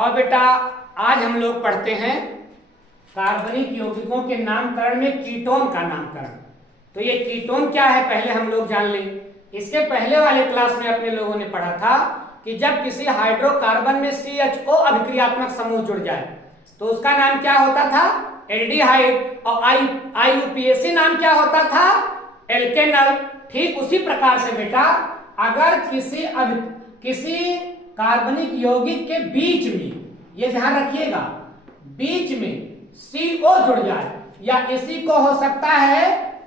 और बेटा आज हम लोग पढ़ते हैं कार्बनिक यौगिकों के नामकरण में कीटोन का नामकरण। तो ये कीटोन क्या है पहले हम लोग जान लें। इसके पहले वाले क्लास में अपने लोगों ने पढ़ा था कि जब किसी हाइड्रोकार्बन में CHO अभिक्रियात्मक समूह जुड़ जाए तो उसका नाम क्या होता था, एल्डिहाइड, और IUPAC नाम क्या होता था, एल्केनल। ठीक उसी प्रकार से बेटा अगर किसी कार्बनिक यौगिक के बीच में, ये ध्यान रखिएगा, बीच में CO जुड़ जाए या इसी को हो सकता है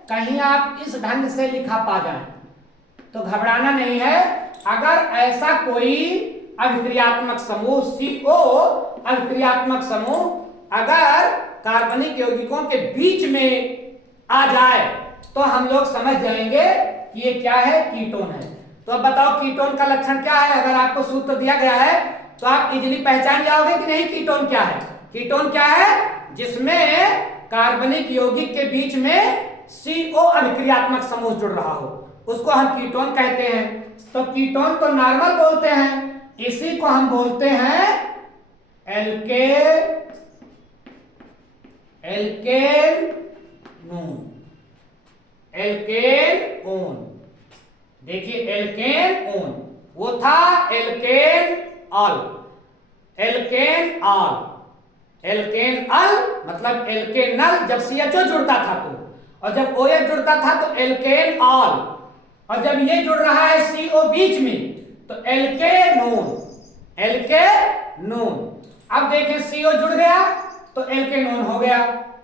कहीं आप इस ढंग से लिखा पा जाए तो घबराना नहीं है। अगर ऐसा कोई अभिक्रियात्मक समूह CO अभिक्रियात्मक समूह अगर कार्बनिक यौगिकों के बीच में आ जाए तो हम लोग समझ जाएंगे कि ये क्या है, कीटोन है। तो अब बताओ कीटोन का लक्षण क्या है। अगर आपको सूत्र दिया गया है तो आप इजीली पहचान जाओगे कि नहीं कीटोन क्या है। कीटोन क्या है, जिसमें कार्बनिक यौगिक के बीच में CO अभिक्रियात्मक समूह जुड़ रहा हो, उसको हम कीटोन कहते हैं। तो कीटोन तो नॉर्मल बोलते हैं, इसी को हम बोलते हैं एल्केनोन। देखिए एल्केनोन, वो था एल्केनॉल। एल्केनॉल मतलब एल्केनल जब CHO जुड़ता था तो, और जब OH जुड़ता था तो एल्केनॉल, और जब ये जुड़ रहा है CO बीच में तो एल्केनोन। अब देखें CO जुड़ गया तो एल्केनोन हो गया।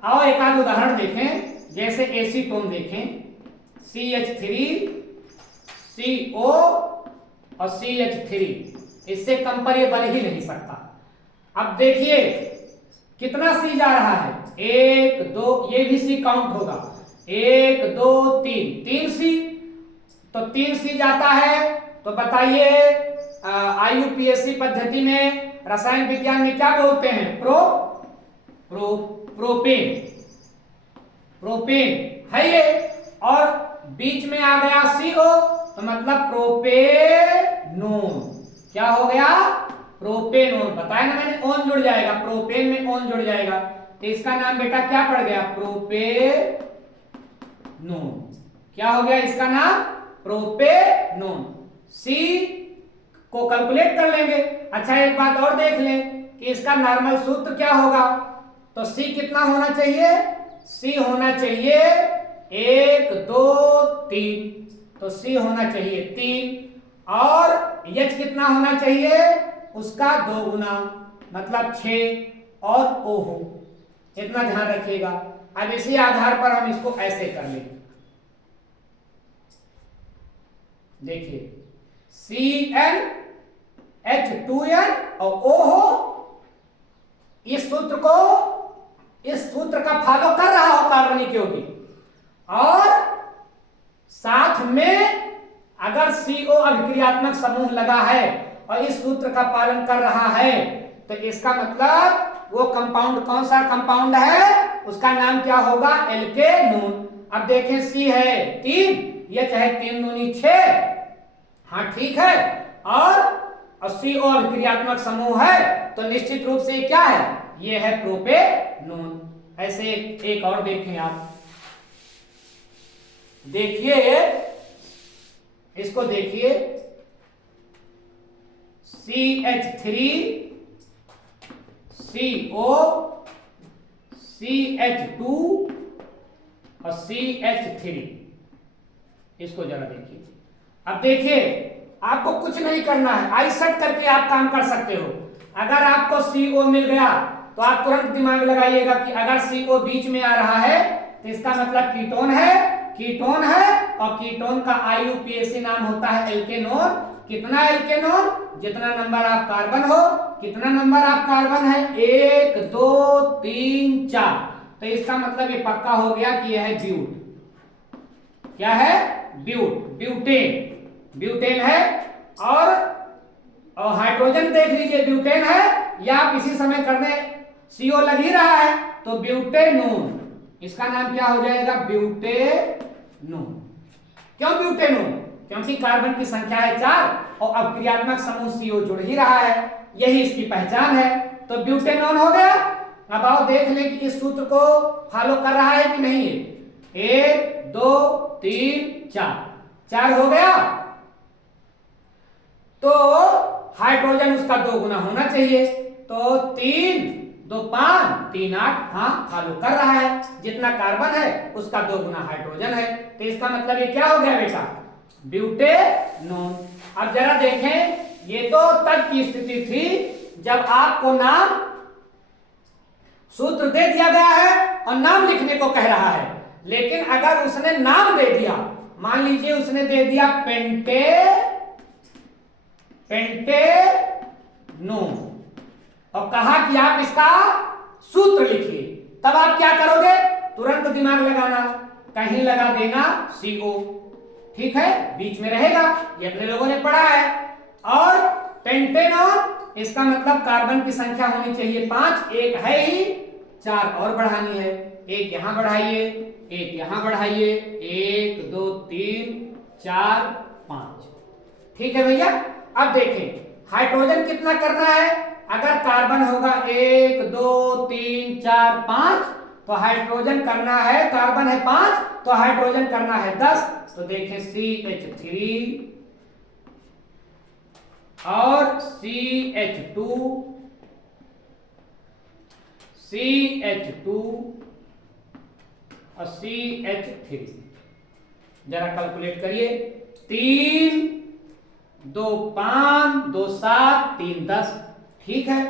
आओ एक आध उदाहरण देखें, जैसे एसीटोन देखें, CH3 CO और CH3, इससे कम पर ये बन ही नहीं सकता। अब देखिए कितना C जा रहा है, 1 2, ये भी C काउंट होगा, 1 2 3, 3 C, तो 3 C जाता है। तो बताइए IUPAC पद्धति में रसायन विज्ञान में क्या बोलते हैं, प्रोपेन है ये, और बीच में आ गया CO तो मतलब प्रोपेनोन। क्या हो गया, प्रोपेनोन। बताया ना मैंने, ओन जुड़ जाएगा, प्रोपेन में ओन जुड़ जाएगा तो इसका नाम बेटा क्या पड़ गया, प्रोपेनोन। क्या हो गया इसका नाम, प्रोपेनोन। C को कैलकुलेट कर लेंगे। अच्छा एक बात और देख लें कि इसका नॉर्मल सूत्र क्या होगा। तो C कितना होना चाहिए, C होना चाहिए 1 2 3, तो C होना चाहिए 3, और H कितना होना चाहिए, उसका 2 गुना मतलब 6, और OH, इतना ध्यान रखिएगा। अब इसी आधार पर हम इसको ऐसे कर लेंगे। देखिए CN H2N और OH, इस सूत्र का फॉलो कर रहा हो कार्बनिक यौगिक, और साथ में अगर CO अभिक्रियात्मक समूह लगा है और इस सूत्र का पालन कर रहा है तो इसका मतलब वो कंपाउंड कौन सा कंपाउंड है, उसका नाम क्या होगा, एल्केनोन। अब देखें C है 3, H है 3 दूनी 6, हाँ ठीक है, और CO अभिक्रियात्मक समूह है तो निश्चित रूप से क्या है, ये है प्रोपेनोन। ऐसे एक और देखें आप, देखिए इसको देखिए, CH3 CO CH2 और CH3, इसको जरा देखिए। अब देखिए आपको कुछ नहीं करना है, आई सेट करके आप काम कर सकते हो। अगर आपको CO मिल गया तो आप तुरंत दिमाग लगाइएगा कि अगर CO बीच में आ रहा है तो इसका मतलब कीटोन है, और कीटोन का IUPAC नाम होता है एल्केनोन। कितना एल्केनोन, जितना नंबर आप कार्बन हो, कितना नंबर आप कार्बन है, 1 2 3 4, तो इसका मतलब ये पक्का हो गया कि यह है ब्यूट। क्या है, ब्यूटेन है। और हाइड्रोजन देख लीजिए, ब्यूटेन है, या आप इसी समय करने CO लग ही रहा है तो ब्यूटेनोन, इसका नाम क्या हो जाएगा, ब्यूटेनोन। क्यों ब्यूटेनोन, क्योंकि कार्बन की संख्या है 4 और अभिक्रियात्मक समूह CO जुड़ ही रहा है यही इसकी पहचान है। तो ब्यूटेनॉन हो गया। अब आओ देख ले कि इस सूत्र को फॉलो कर रहा है कि नहीं है। 1 2 3 4 हो गया। तो हाइड्रोजन उसका 2 गुना होना चाहिए। तो 3 2 5 3 8, हाँ फॉलो कर रहा है। जितना कार्बन है उसका 2 गुना हाइड्रोजन है। तो इसका मतलब ये क्या हो गया बेटा, ब्यूटेनॉन। अब जरा देखें, ये तो तब की स्थिति थी जब आपको नाम सूत्र दे दिया गया है और नाम लिखने को कह रहा है। लेकिन अगर उसने नाम दे दिया, मान लीजिए उसने दे दिया पेंटेनोन और कहा कि आप इसका सूत्र लिखिए, तब आप क्या करोगे, तुरंत दिमाग लगाना, कहीं लगा देना CO, ठीक है, बीच में रहेगा, ये अपने लोगों ने पढ़ा है। और पेंटेनॉन, इसका मतलब कार्बन की संख्या होनी चाहिए 5, एक है ही, 4 और बढ़ानी है, एक यहां बढ़ाइए, एक यहां बढ़ाइए, 1 2 3 4 5, ठीक है भैया। अब देखें हाइड्रोजन कितना करना है, अगर कार्बन होगा 1 2 3 4 5, तो हाइड्रोजन करना है, कार्बन है 5 तो हाइड्रोजन करना है 10। तो देखें CH3 और CH2 और CH3, जरा कैलकुलेट करिए। 3 2 5 2 7 3 10, ठीक है।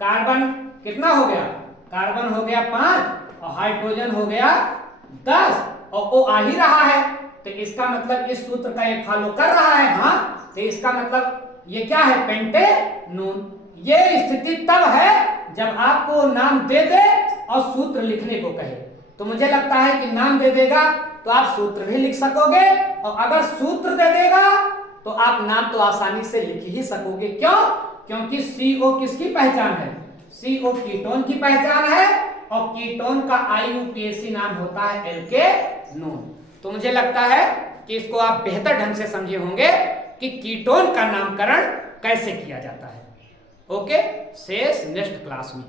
कार्बन कितना हो गया, कार्बन हो गया 5 और हाइड्रोजन हो गया 10 और वो आ ही रहा है। तो इसका मतलब इस सूत्र का ये फॉलो कर रहा है, हाँ। तो इसका मतलब ये क्या है, पेंटेनॉन। ये स्थिति तब है जब आपको नाम दे दे और सूत्र लिखने को कहे। तो मुझे लगता है कि नाम दे देगा तो आप सूत्र भी लिख सकोगे, और अगर सूत्र दे देगा तो आप नाम तो आसानी से लिख ही सकोगे। क्यों, क्योंकि CO किसकी पहचान है, CO कीटोन की पहचान है, और कीटोन का IUPAC नाम होता है एल्केनोन। तो मुझे लगता है कि इसको आप बेहतर ढंग से समझे होंगे कि कीटोन का नामकरण कैसे किया जाता है। ओके, शेष नेक्स्ट क्लास में।